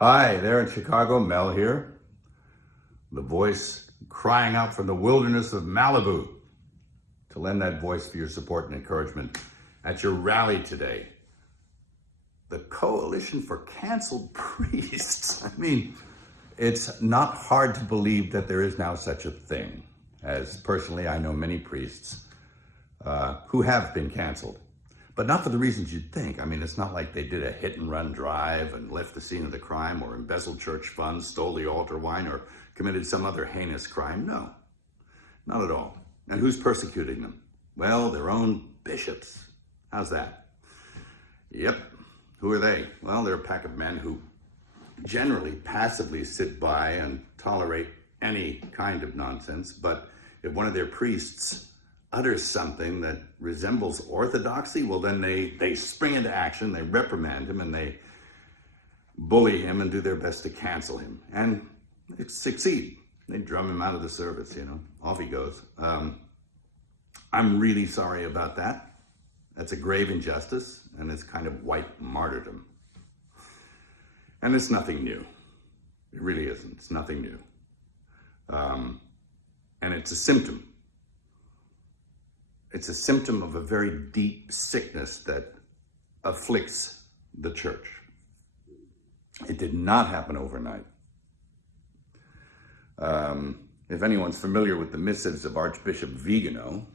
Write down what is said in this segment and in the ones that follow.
Hi, there in Chicago, Mel here. The voice crying out from the wilderness of Malibu to lend that voice for your support and encouragement at your rally today. The Coalition for Canceled Priests. I mean, it's not hard to believe that there is now such a thing, as personally I know many priests who have been canceled. But not for the reasons you'd think. I mean, it's not like they did a hit and run drive and left the scene of the crime or embezzled church funds, stole the altar wine, or committed some other heinous crime. No, not at all. And who's persecuting them? Well, their own bishops. How's that? Yep. Who are they? Well, they're a pack of men who generally passively sit by and tolerate any kind of nonsense. But if one of their priests utters something that resembles orthodoxy, well, then they spring into action, they reprimand him, and they bully him and do their best to cancel him. And they succeed. They drum him out of the service, off he goes. I'm really sorry about that. That's a grave injustice, and it's kind of white martyrdom. And it's nothing new. It really isn't. It's nothing new. And it's a symptom. It's a symptom of a very deep sickness that afflicts the church. It did not happen overnight. If anyone's familiar with the missives of Archbishop Vigano,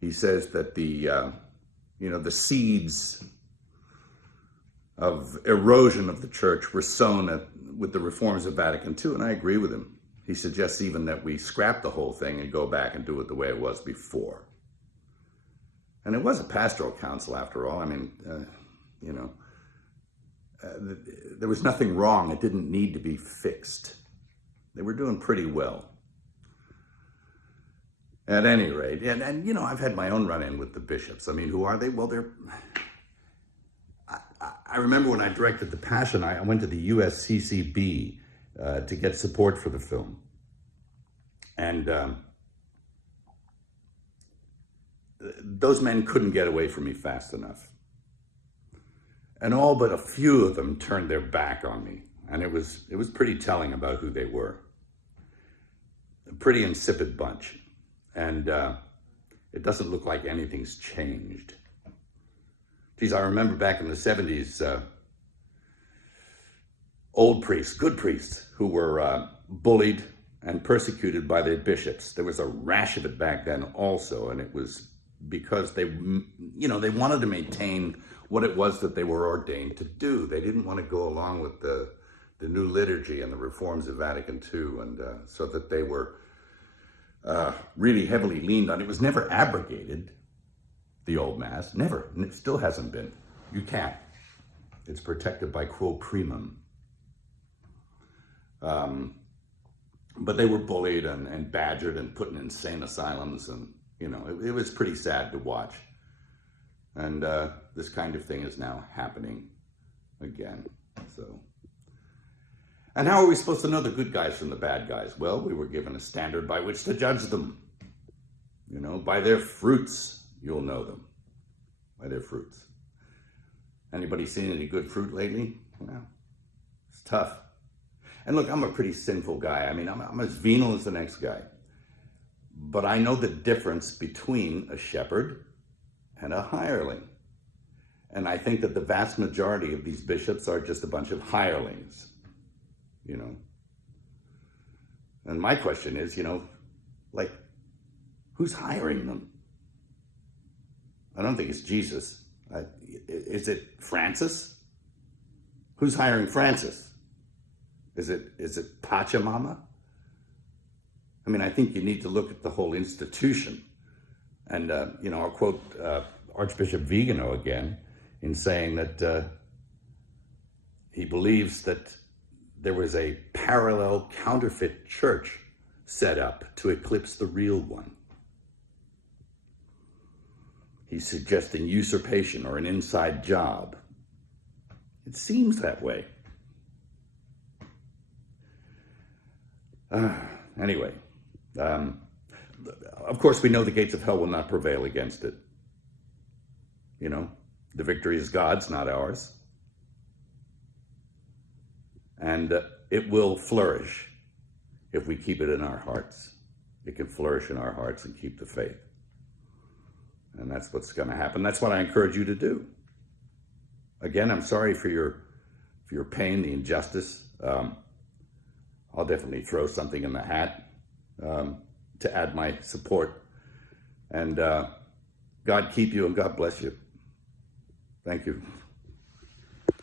he says that the seeds of erosion of the church were sown with the reforms of Vatican II, and I agree with him. He suggests even that we scrap the whole thing and go back and do it the way it was before. And it was a pastoral council after all. I mean, there was nothing wrong. It didn't need to be fixed. They were doing pretty well. At any rate, and I've had my own run-in with the bishops. I mean, who are they? Well, I remember when I directed The Passion, I went to the USCCB to get support for the film. And those men couldn't get away from me fast enough. And all but a few of them turned their back on me. And it was pretty telling about who they were. A pretty insipid bunch. And it doesn't look like anything's changed. Geez, I remember back in the 70s, old priests, good priests, who were bullied and persecuted by their bishops. There was a rash of it back then also, and it was because they wanted to maintain what it was that they were ordained to do. They didn't want to go along with the new liturgy and the reforms of Vatican II, and so that they were really heavily leaned on. It was never abrogated, the old Mass, never, and it still hasn't been. You can't. It's protected by quo primum. But they were bullied and badgered and put in insane asylums, and it was pretty sad to watch. And this kind of thing is now happening again. So, and how are we supposed to know the good guys from the bad guys? Well, we were given a standard by which to judge them. By their fruits, you'll know them. By their fruits. Anybody seen any good fruit lately? Well, it's tough. And look, I'm a pretty sinful guy. I mean, I'm as venal as the next guy. But I know the difference between a shepherd and a hireling. And I think that the vast majority of these bishops are just a bunch of hirelings, And my question is, who's hiring them? I don't think it's Jesus. Is it Francis? Who's hiring Francis? Is it Pachamama? I mean, I think you need to look at the whole institution. And, I'll quote Archbishop Vigano again in saying that he believes that there was a parallel counterfeit church set up to eclipse the real one. He's suggesting usurpation or an inside job. It seems that way. Anyway, of course, we know the gates of hell will not prevail against it. The victory is God's, not ours. And it will flourish if we keep it in our hearts. It can flourish in our hearts and keep the faith. And that's what's going to happen. That's what I encourage you to do. Again, I'm sorry for your pain, the injustice. I'll definitely throw something in the hat to add my support. And God keep you and God bless you. Thank you.